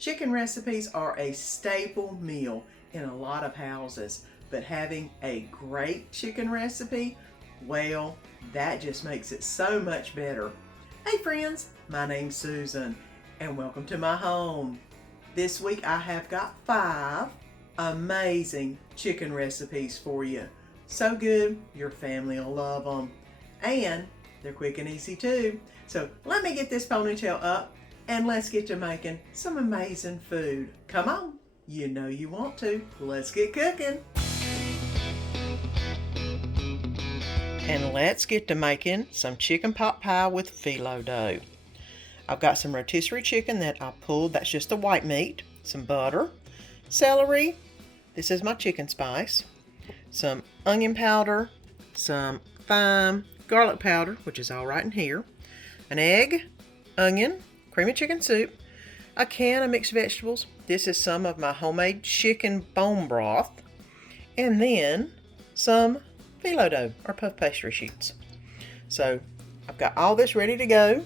Chicken recipes are a staple meal in a lot of houses, but having a great chicken recipe, well, that just makes it so much better. Hey friends, my name's Susan, and welcome to my home. This week I have got 5 amazing chicken recipes for you. So good, your family will love them. And they're quick and easy too. So let me get this ponytail up and let's get to making some amazing food. Come on, you know you want to. Let's get cooking. And let's get to making some chicken pot pie with phyllo dough. I've got some rotisserie chicken that I pulled, that's just the white meat, some butter, celery, this is my chicken spice, some onion powder, some thyme, garlic powder, which is all right in here, an egg, onion, creamy chicken soup, a can of mixed vegetables. This is some of my homemade chicken bone broth, and then some phyllo dough or puff pastry sheets. So I've got all this ready to go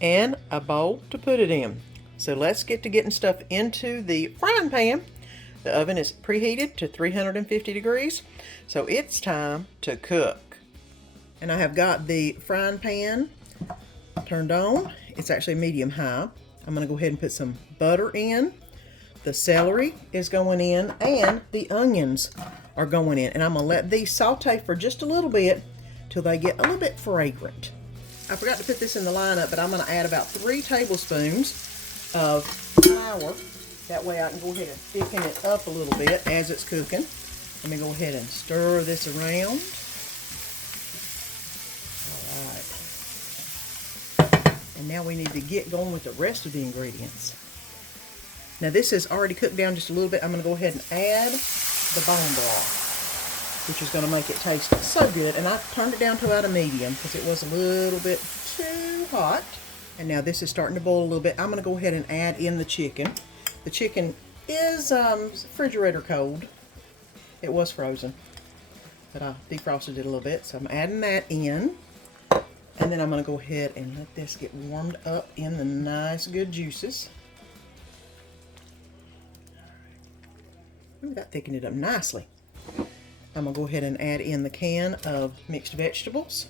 and a bowl to put it in. So let's get to getting stuff into the frying pan. The oven is preheated to 350 degrees, so it's time to cook. And I have got the frying pan turned on. It's actually medium high. I'm going to go ahead and put some butter in. The celery is going in and the onions are going in. And I'm going to let these saute for just a little bit till they get a little bit fragrant. I forgot to put this in the lineup, but I'm going to add about 3 tablespoons of flour. That way I can go ahead and thicken it up a little bit as it's cooking. Let me go ahead and stir this around. And now we need to get going with the rest of the ingredients. Now this is already cooked down just a little bit. I'm going to go ahead and add the bone broth, which is going to make it taste so good. And I turned it down to about a medium because it was a little bit too hot. And now this is starting to boil a little bit. I'm going to go ahead and add in the chicken. The chicken is refrigerator cold. It was frozen, but I defrosted it a little bit. So I'm adding that in. And then I'm going to go ahead and let this get warmed up in the nice good juices. Ooh, that thickened it up nicely. I'm going to go ahead and add in the can of mixed vegetables,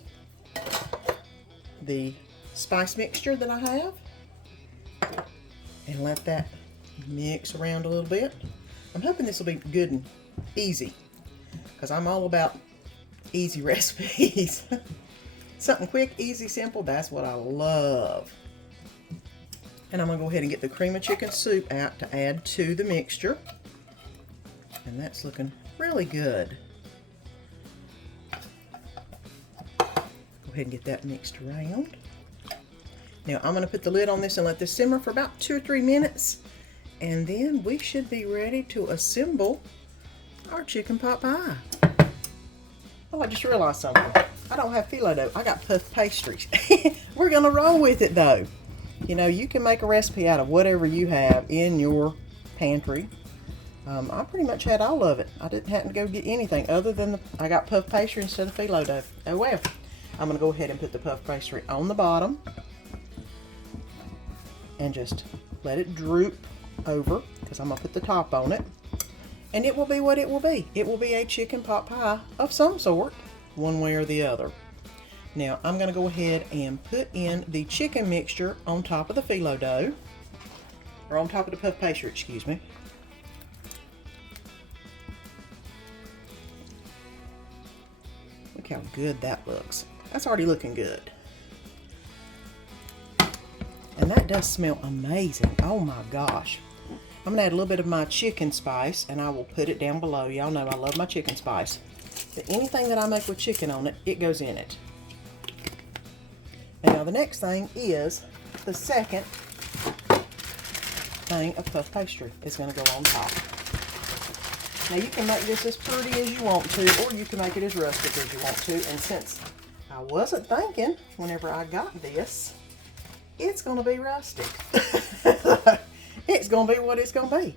the spice mixture that I have, and let that mix around a little bit. I'm hoping this will be good and easy, because I'm all about easy recipes. Something quick, easy, simple, that's what I love. And I'm going to go ahead and get the cream of chicken soup out to add to the mixture. And that's looking really good. Go ahead and get that mixed around. Now I'm going to put the lid on this and let this simmer for about 2 or 3 minutes. And then we should be ready to assemble our chicken pot pie. Oh, I just realized something. I don't have phyllo dough. I got puff pastries. We're going to roll with it though. You know, you can make a recipe out of whatever you have in your pantry. I pretty much had all of it. I didn't have to go get anything other than I got puff pastry instead of phyllo dough. Oh well. I'm going to go ahead and put the puff pastry on the bottom and just let it droop over because I'm going to put the top on it. And it will be what it will be. It will be a chicken pot pie of some sort, one way or the other. Now I'm going to go ahead and put in the chicken mixture on top of the phyllo dough, or on top of the puff pastry, excuse me. Look how good that looks. That's already looking good. And that does smell amazing. Oh my gosh. I'm going to add a little bit of my chicken spice, and I will put it down below. Y'all know I love my chicken spice. But anything that I make with chicken on it, it goes in it. And now the next thing is the second thing of puff pastry is going to go on top. Now you can make this as pretty as you want to, or you can make it as rustic as you want to. And since I wasn't thinking whenever I got this, it's going to be rustic. It's going to be what it's going to be.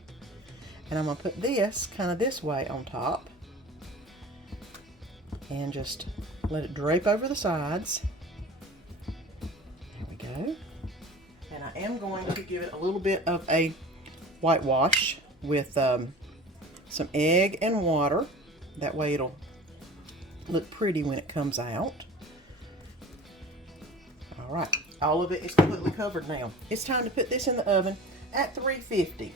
And I'm going to put this kind of this way on top. And just let it drape over the sides. There we go. And I am going to give it a little bit of a whitewash with some egg and water. That way it'll look pretty when it comes out. All right, all of it is completely covered now. It's time to put this in the oven at 350.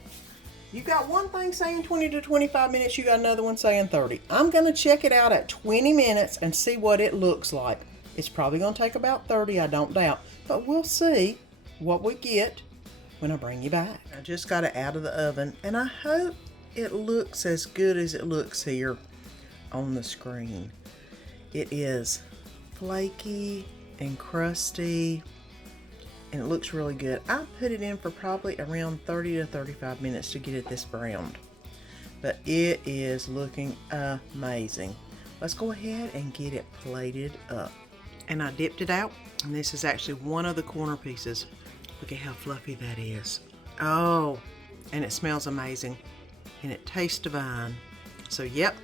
You got one thing saying 20 to 25 minutes, you got another one saying 30. I'm gonna check it out at 20 minutes and see what it looks like. It's probably gonna take about 30, I don't doubt, but we'll see what we get when I bring you back. I just got it out of the oven and I hope it looks as good as it looks here on the screen. It is flaky and crusty, and it looks really good. I put it in for probably around 30 to 35 minutes to get it this browned, but it is looking amazing. Let's go ahead and get it plated up. And I dipped it out, and this is actually one of the corner pieces. Look at how fluffy that is. Oh, and it smells amazing, and it tastes divine. So yep,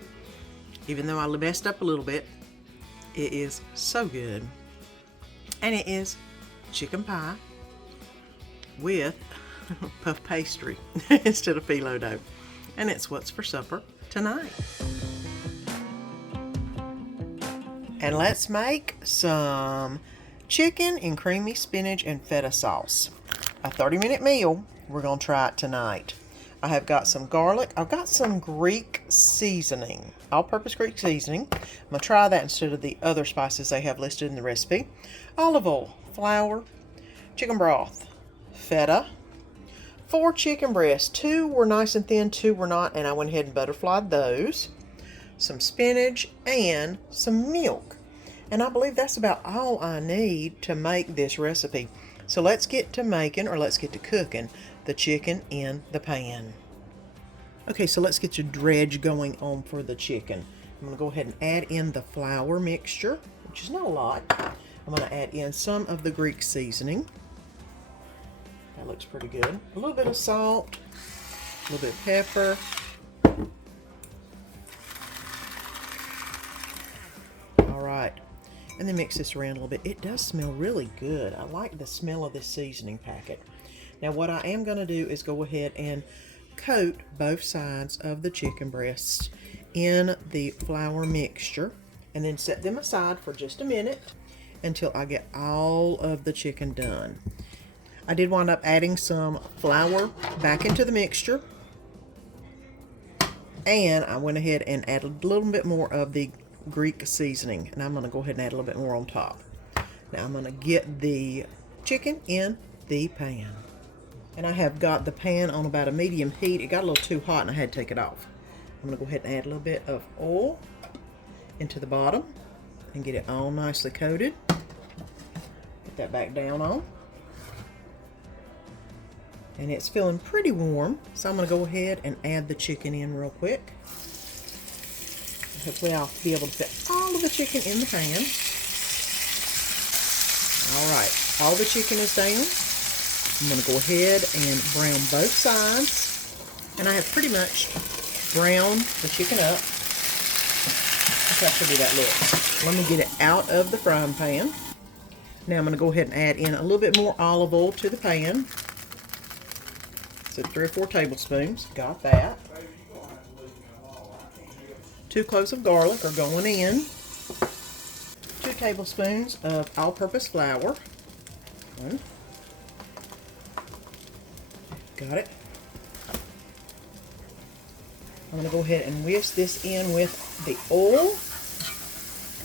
even though I messed up a little bit, it is so good. And it is chicken pie with puff pastry instead of phyllo dough. And it's what's for supper tonight. And let's make some chicken in creamy spinach and feta sauce. A 30-minute meal. We're going to try it tonight. I have got some garlic. I've got some Greek seasoning, all-purpose Greek seasoning. I'm going to try that instead of the other spices they have listed in the recipe. Olive oil, flour, chicken broth, feta, 4 chicken breasts. 2 were nice and thin, 2 were not, and I went ahead and butterflied those. Some spinach and some milk. And I believe that's about all I need to make this recipe. So let's get to making, or let's get to cooking, the chicken in the pan. Okay, so let's get your dredge going on for the chicken. I'm going to go ahead and add in the flour mixture, which is not a lot. I'm going to add in some of the Greek seasoning. That looks pretty good. A little bit of salt, a little bit of pepper. All right, and then mix this around a little bit. It does smell really good. I like the smell of this seasoning packet. Now what I am going to do is go ahead and coat both sides of the chicken breasts in the flour mixture and then set them aside for just a minute until I get all of the chicken done. I did wind up adding some flour back into the mixture, and I went ahead and added a little bit more of the Greek seasoning, and I'm going to go ahead and add a little bit more on top. Now I'm going to get the chicken in the pan, and I have got the pan on about a medium heat. It got a little too hot and I had to take it off. I'm going to go ahead and add a little bit of oil into the bottom and get it all nicely coated. Put that back down on. And it's feeling pretty warm, so I'm going to go ahead and add the chicken in real quick. Hopefully I'll be able to fit all of the chicken in the pan. Alright, all the chicken is down. I'm going to go ahead and brown both sides. And I have pretty much browned the chicken up. Look how pretty that looks. Let me get it out of the frying pan. Now I'm going to go ahead and add in a little bit more olive oil to the pan. So 3 or 4 tablespoons. Got that. 2 cloves of garlic are going in. 2 tablespoons of all-purpose flour. 1. Got it. I'm going to go ahead and whisk this in with the oil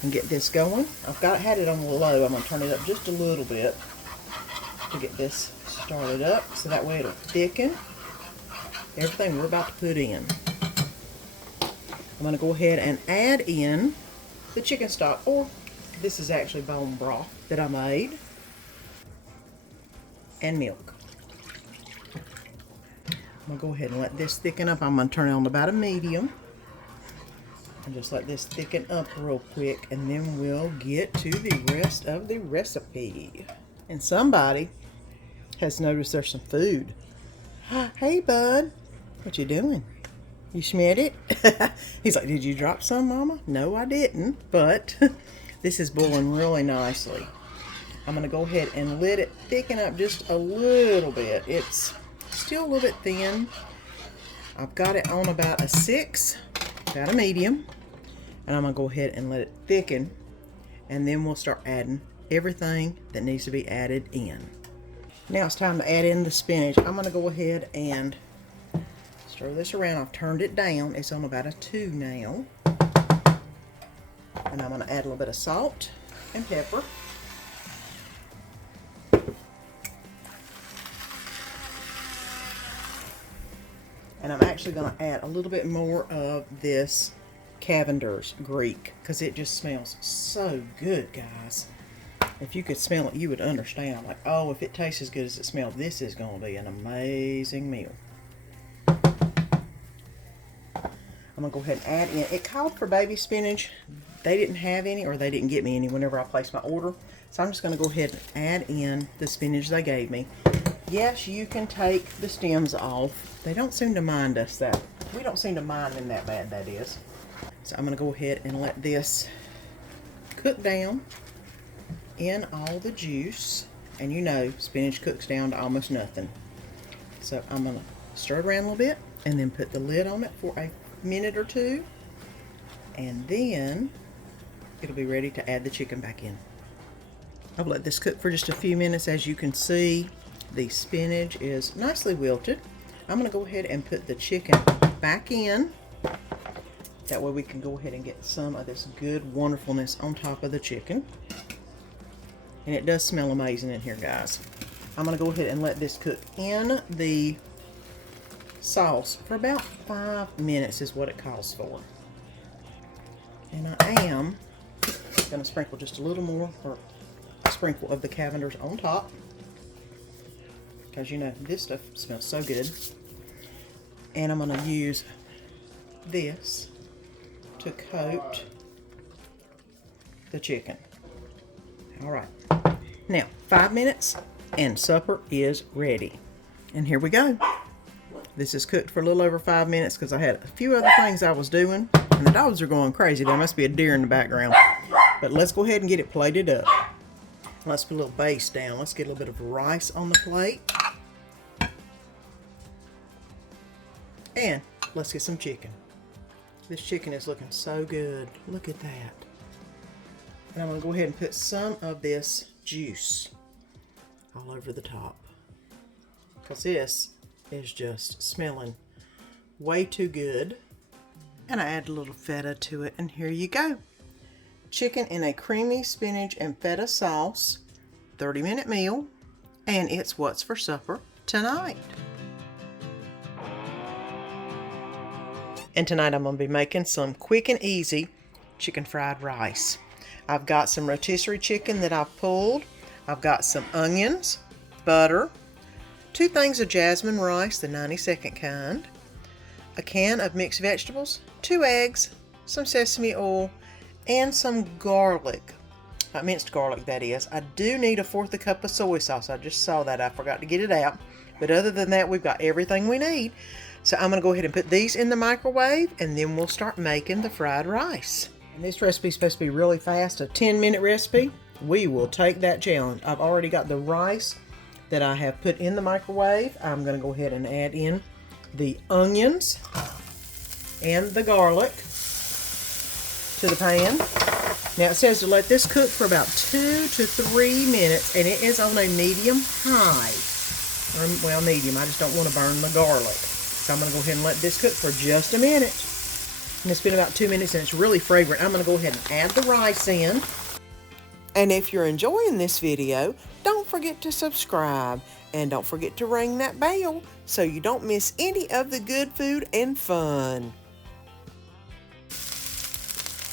and get this going. I've had it on low. I'm going to turn it up just a little bit to get this started up, so that way it'll thicken everything we're about to put in. I'm going to go ahead and add in the chicken stock, or this is actually bone broth that I made, and milk. I'm going to go ahead and let this thicken up. I'm going to turn it on to about a medium and just let this thicken up real quick, and then we'll get to the rest of the recipe. And somebody has noticed there's some food. Hey bud, what you doing? You smelled it? He's like, did you drop some, Mama? No, I didn't, but this is boiling really nicely. I'm going to go ahead and let it thicken up just a little bit. It's still a little bit thin. I've got it on about a 6, about a medium. And I'm going to go ahead and let it thicken. And then we'll start adding everything that needs to be added in. Now it's time to add in the spinach. I'm going to go ahead and stir this around. I've turned it down. It's on about a 2 now. And I'm going to add a little bit of salt and pepper. And I'm actually going to add a little bit more of this Cavender's Greek because it just smells so good, guys. If you could smell it, you would understand. I'm like, oh, if it tastes as good as it smells, this is going to be an amazing meal. I'm going to go ahead and add in. It called for baby spinach. They didn't have any, or they didn't get me any whenever I placed my order. So I'm just going to go ahead and add in the spinach they gave me. Yes, you can take the stems off. They don't seem to mind us that. We don't seem to mind them that bad, that is. So I'm going to go ahead and let this cook down in all the juice. And you know, spinach cooks down to almost nothing. So I'm going to stir it around a little bit and then put the lid on it for a minute or two. And then it'll be ready to add the chicken back in. I'll let this cook for just a few minutes. As you can see, the spinach is nicely wilted. I'm going to go ahead and put the chicken back in. That way we can go ahead and get some of this good wonderfulness on top of the chicken. And it does smell amazing in here, guys. I'm going to go ahead and let this cook in the sauce for about 5 minutes is what it calls for. And I am going to sprinkle just a little more, or a sprinkle of the Cavender's on top. Because you know, this stuff smells so good. And I'm going to use this to coat the chicken. Alright. Now, 5 minutes and supper is ready. And here we go. This is cooked for a little over 5 minutes because I had a few other things I was doing. And the dogs are going crazy. There must be a deer in the background. But let's go ahead and get it plated up. Let's put a little base down. Let's get a little bit of rice on the plate. And let's get some chicken. This chicken is looking so good. Look at that. And I'm going to go ahead and put some of this juice all over the top. Because this is just smelling way too good. And I add a little feta to it. And here you go. Chicken in a creamy spinach and feta sauce. 30-minute meal. And it's what's for supper tonight. And tonight I'm going to be making some quick and easy chicken fried rice. I've got some rotisserie chicken that I've pulled. I've got some onions, butter, 2 things of jasmine rice, the 90-second kind, a can of mixed vegetables, 2 eggs, some sesame oil, and some garlic. Minced garlic, that is. I do need 1/4 cup of soy sauce. I just saw that. I forgot to get it out. But other than that, we've got everything we need. So I'm going to go ahead and put these in the microwave, and then we'll start making the fried rice. And this recipe is supposed to be really fast, a 10-minute recipe. We will take that challenge. I've already got the rice that I have put in the microwave. I'm going to go ahead and add in the onions and the garlic to the pan. Now it says to let this cook for about 2 to 3 minutes, and it is on a medium high. Well, medium. I just don't want to burn the garlic. So I'm going to go ahead and let this cook for just a minute. And it's been about 2 minutes and it's really fragrant. I'm going to go ahead and add the rice in. And if you're enjoying this video, don't forget to subscribe. And don't forget to ring that bell so you don't miss any of the good food and fun.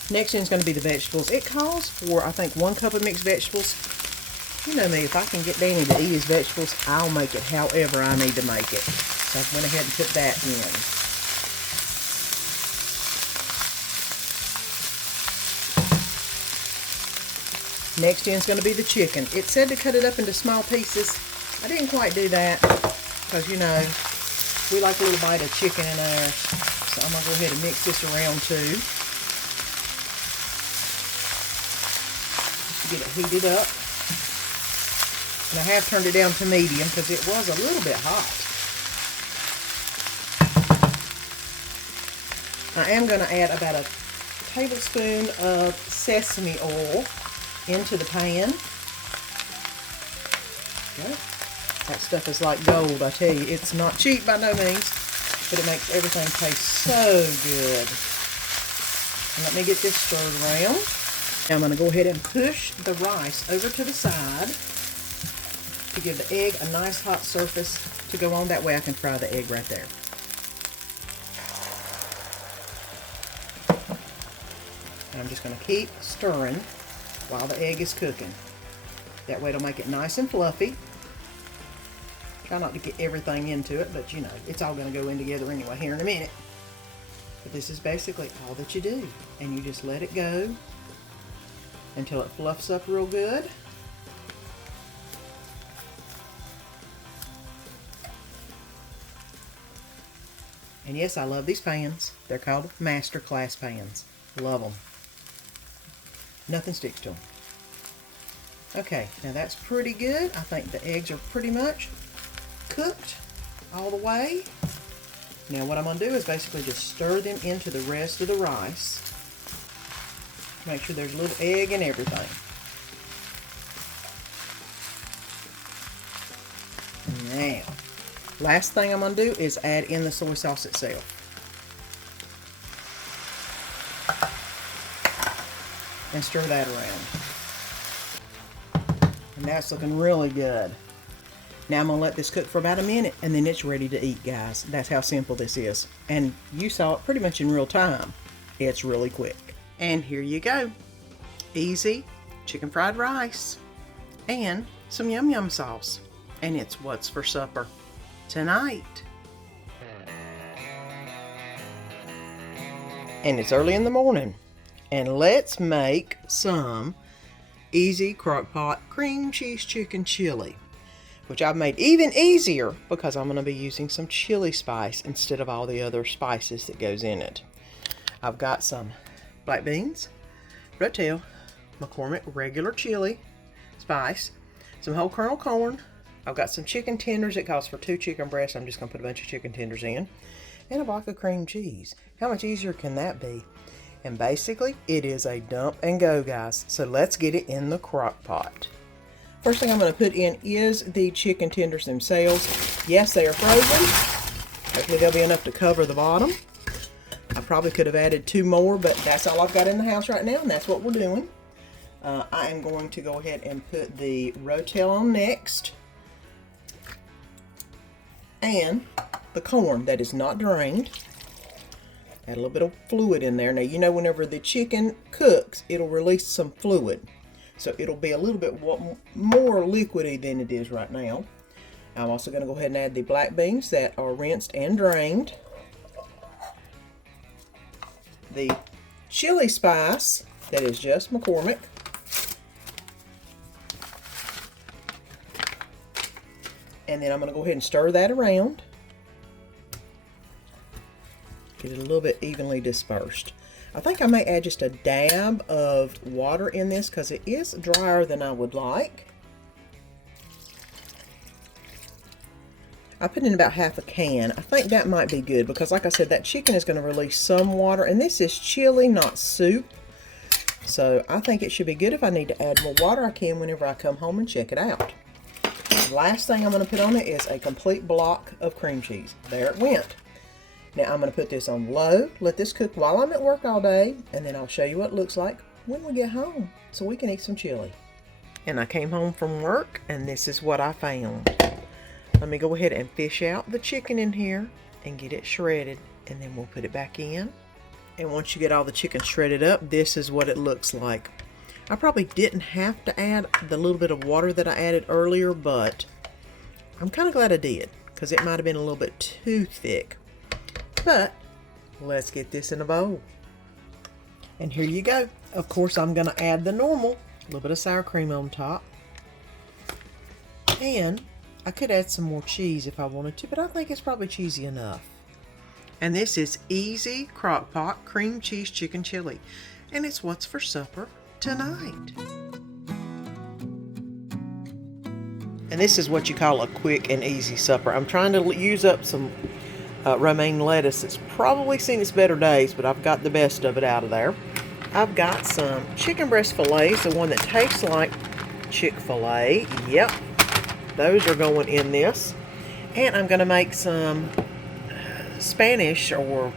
Next in is going to be the vegetables. It calls for, I think, 1 cup of mixed vegetables. You know me, if I can get Danny to eat his vegetables, I'll make it however I need to make it. So I went ahead and put that in. Next in is going to be the chicken. It said to cut it up into small pieces. I didn't quite do that because, you know, we like a little bite of chicken in ours. So I'm going to go ahead and mix this around too. Just to get it heated up. And I have turned it down to medium because it was a little bit hot. I am going to add about a tablespoon of sesame oil into the pan. Okay. That stuff is like gold, I tell you. It's not cheap by no means, but it makes everything taste so good. And let me get this stirred around. Now I'm going to go ahead and push the rice over to the side to give the egg a nice hot surface to go on. That way I can fry the egg right there. And I'm just going to keep stirring while the egg is cooking. That way it'll make it nice and fluffy. Try not to get everything into it, but you know, it's all going to go in together anyway here in a minute. But this is basically all that you do. And you just let it go until it fluffs up real good. And yes, I love these pans. They're called Masterclass pans. Love them. Nothing sticks to them. Okay, now that's pretty good. I think the eggs are pretty much cooked all the way. Now what I'm going to do is basically just stir them into the rest of the rice. Make sure there's a little egg and everything. Now, last thing I'm going to do is add in the soy sauce itself. And stir that around. And that's looking really good. Now I'm going to let this cook for about a minute and then it's ready to eat, guys. That's how simple this is. And you saw it pretty much in real time. It's really quick. And here you go. Easy chicken fried rice and some yum yum sauce. And it's what's for supper tonight. And it's early in the morning. And let's make some easy crock-pot cream cheese chicken chili, which I've made even easier because I'm going to be using some chili spice instead of all the other spices that goes in it. I've got some black beans, rotel, McCormick regular chili spice, some whole kernel corn. I've got some chicken tenders. It calls for 2 chicken breasts. I'm just going to put a bunch of chicken tenders in, and a block of cream cheese. How much easier can that be? And basically, it is a dump and go, guys. So let's get it in the crock pot. First thing I'm going to put in is the chicken tenders themselves. Yes, they are frozen. Hopefully they'll be enough to cover the bottom. I probably could have added 2 more, but that's all I've got in the house right now, and that's what we're doing. I am going to go ahead and put the rotel on next. And the corn that is not drained. Add a little bit of fluid in there. Now, you know, whenever the chicken cooks, it'll release some fluid. So it'll be a little bit more liquidy than it is right now. I'm also going to go ahead and add the black beans that are rinsed and drained. The chili spice that is just McCormick. And then I'm going to go ahead and stir that around. Get it a little bit evenly dispersed. I think I may add just a dab of water in this because it is drier than I would like. I put in about half a can. I think that might be good because, like I said, that chicken is going to release some water, and this is chili, not soup. So I think it should be good. If I need to add more water, I can whenever I come home and check it out. The last thing I'm going to put on it is a complete block of cream cheese. There it went. Now I'm going to put this on low, let this cook while I'm at work all day, and then I'll show you what it looks like when we get home so we can eat some chili. And I came home from work and this is what I found. Let me go ahead and fish out the chicken in here and get it shredded, and then we'll put it back in. And once you get all the chicken shredded up, this is what it looks like. I probably didn't have to add the little bit of water that I added earlier, but I'm kind of glad I did because it might have been a little bit too thick. But let's get this in a bowl. And here you go. Of course, I'm going to add the normal, a little bit of sour cream on top. And I could add some more cheese if I wanted to, but I think it's probably cheesy enough. And this is easy crock-pot cream cheese chicken chili. And it's what's for supper tonight. And this is what you call a quick and easy supper. I'm trying to use up some romaine lettuce. It's probably seen its better days, but I've got the best of it out of there. I've got some chicken breast fillets, the one that tastes like Chick-fil-A. Yep, those are going in this. And I'm going to make some Spanish or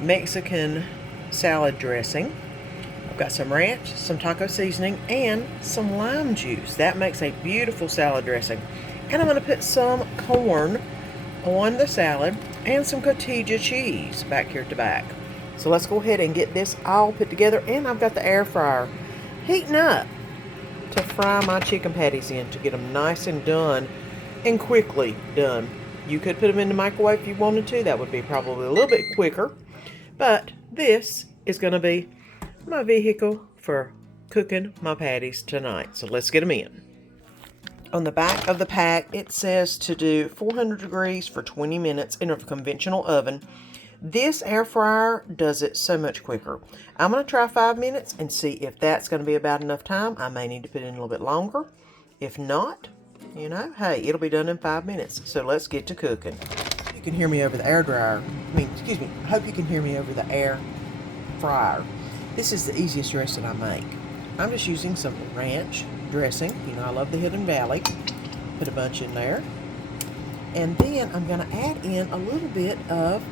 Mexican salad dressing. I've got some ranch, some taco seasoning, and some lime juice. That makes a beautiful salad dressing. And I'm going to put some corn on the salad and some cotija cheese back here at the back. So let's go ahead and get this all put together. And I've got the air fryer heating up to fry my chicken patties in to get them nice and done and quickly done. You could put them in the microwave if you wanted to. That would be probably a little bit quicker. But this is going to be my vehicle for cooking my patties tonight. So let's get them in. On the back of the pack, it says to do 400 degrees for 20 minutes in a conventional oven. This air fryer does it so much quicker. I'm going to try 5 minutes and see if that's going to be about enough time. I may need to put it in a little bit longer. If not, you know, hey, it'll be done in 5 minutes. So let's get to cooking. You can hear me over the air dryer. Excuse me. I hope you can hear me over the air fryer. This is the easiest dressing I make. I'm just using some ranch dressing. You know, I love the Hidden Valley. Put a bunch in there. And then I'm going to add in a little bit of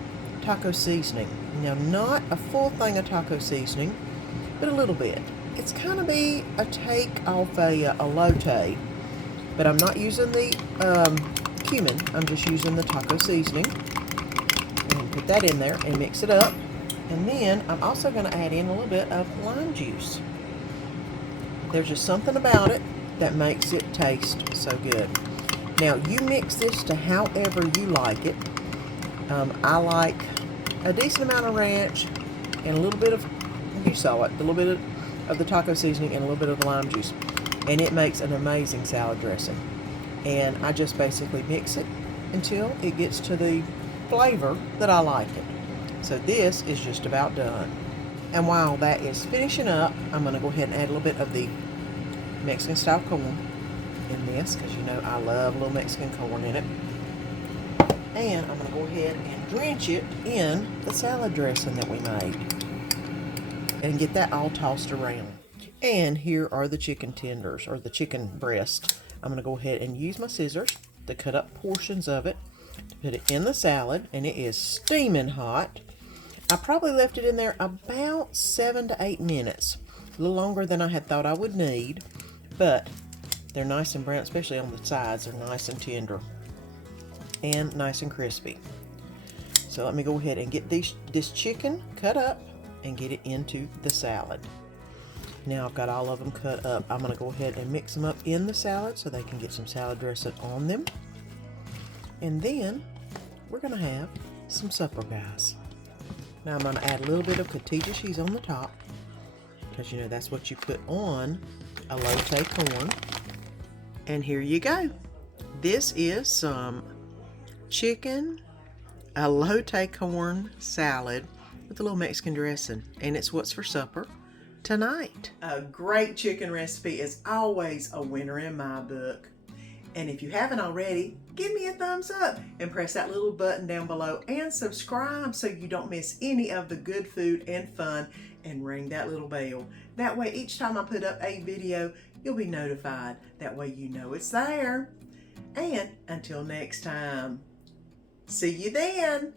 taco seasoning. Now, not a full thing of taco seasoning, but a little bit. It's kind of be a take off a Alote, but I'm not using the cumin. I'm just using the taco seasoning. And put that in there and mix it up. And then I'm also going to add in a little bit of lime juice. There's just something about it that makes it taste so good. Now, you mix this to however you like it. I like a decent amount of ranch and a little bit of, you saw it, a little bit of the taco seasoning and a little bit of the lime juice. And it makes an amazing salad dressing. And I just basically mix it until it gets to the flavor that I like it. So this is just about done. And while that is finishing up, I'm going to go ahead and add a little bit of the Mexican style corn in this, because you know I love a little Mexican corn in it. And I'm going to go ahead and drench it in the salad dressing that we made. And get that all tossed around. And here are the chicken tenders, or the chicken breast. I'm going to go ahead and use my scissors to cut up portions of it, to put it in the salad, and it is steaming hot. I probably left it in there about 7 to 8 minutes. A little longer than I had thought I would need, but they're nice and brown, especially on the sides. They're nice and tender and nice and crispy. So let me go ahead and get this chicken cut up and get it into the salad. Now I've got all of them cut up. I'm going to go ahead and mix them up in the salad so they can get some salad dressing on them. And then we're going to have some supper, guys. Now I'm going to add a little bit of cotija cheese on the top, because you know that's what you put on Alote corn. And here you go. This is some chicken Alote corn salad with a little Mexican dressing, and it's what's for supper tonight. A great chicken recipe is always a winner in my book. And if you haven't already, give me a thumbs up and press that little button down below and subscribe so you don't miss any of the good food and fun, and ring that little bell. That way each time I put up a video, you'll be notified. That way you know it's there. And until next time, see you then.